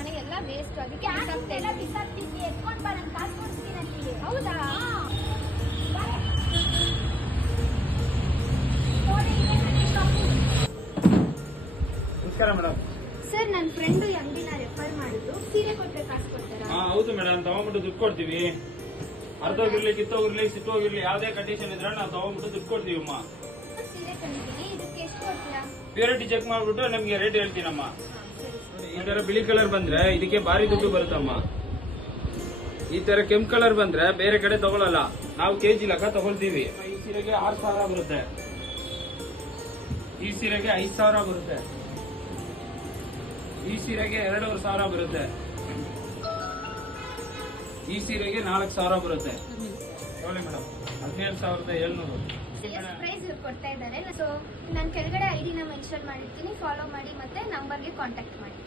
ಕಣೆ, ಎಲ್ಲ ವೇಸ್ಟ್. ಅದಕ್ಕೆ ಬಿಸಾಕ್ತೀನಿ, ಎತ್ಕೊಂಡ್ ಬಾ, ನಾನು ಕಾಸು ಕೊಡ್ತೀನಿ. ಹೌದಾ? ನಮಸ್ಕಾರ ಮೇಡಮ್. ಸರ್, ನನ್ನ ಫ್ರೆಂಡ್ ಅಂಗಡಿನ ರೆಫರ್ ಮಾಡಿದ್ರು. ಸೀರೆ ಕೊಟ್ಟರೆ ಕಾಸು ಕೊಡ್ತಾರಾ? ಹೌದು ಮೇಡಮ್, ತಗೊಂಡ್ಬಿಟ್ಟು ದುಡ್ಡು ಕೊಡ್ತೀವಿ. ಅರ್ಧೋಗಿರ್ಲಿ, ಕಿತ್ತೋಗಿರ್ಲಿ, ಸಿಟ್ಟೋಗಿರ್ಲಿ, ಯಾವ್ದೇ ಕಂಡೀಷನ್ ಇದ್ರೆ ನಾವು ತಗೊಂಡ್ಬಿಟ್ಟು ದುಡ್ಡು ಕೊಡ್ತೀವಿ ಅಮ್ಮ. ಸೀರೆ ತಂದಿದ್ದೀನಿ, ಇದಕ್ಕೆ ಎಷ್ಟು ಕೊಡ್ತೀರಾ? ಪ್ಯೂರಿಟಿ ಚೆಕ್ ಮಾಡ್ಬಿಟ್ಟು ನಮ್ಗೆ ರೇಟ್ ಹೇಳ್ತೀನಮ್ಮ. ಈ ತರ ಬಿಳಿ ಕಲರ್ ಬಂದ್ರೆ ಇದಕ್ಕೆ ಭಾರಿ ದುಡ್ಡು ಬರುತ್ತಮ್ಮ. ಈ ತರ ಕೆಂಪು ಕಲರ್ ಬಂದ್ರೆ ಬೇರೆ ಕಡೆ ತಗೊಳಲ್ಲ, ನಾವು ಕೆಜಿ ಲೆಕ್ಕ ತಗೊಳ್ತೀವಿ. ಈ ಸೀರೆಗೆ 6,000 ಬರುತ್ತೆ, ಈ ಸೀರೆಗೆ 5,000 ಬರುತ್ತೆ, ಈ ಸೀರೆಗೆ 2,500 ಬರುತ್ತೆ, ಈ ಸೀರೆಗೆ 4,000 ಬರುತ್ತೆ. ಹೇಳಿ ಮೇಡಮ್, 17,700 ಪ್ರೈಸ್ ಕೊಡ್ತಾ ಇದ್ದಾರೆ. ಸೊ ನಾನು ಕೆಳಗಡೆ ಐಡಿನ ಮೆನ್ಷನ್ ಮಾಡಿರ್ತೀನಿ, ಫಾಲೋ ಮಾಡಿ ಮತ್ತೆ ನಂಬರ್ಗೆ ಕಾಂಟ್ಯಾಕ್ಟ್ ಮಾಡಿ.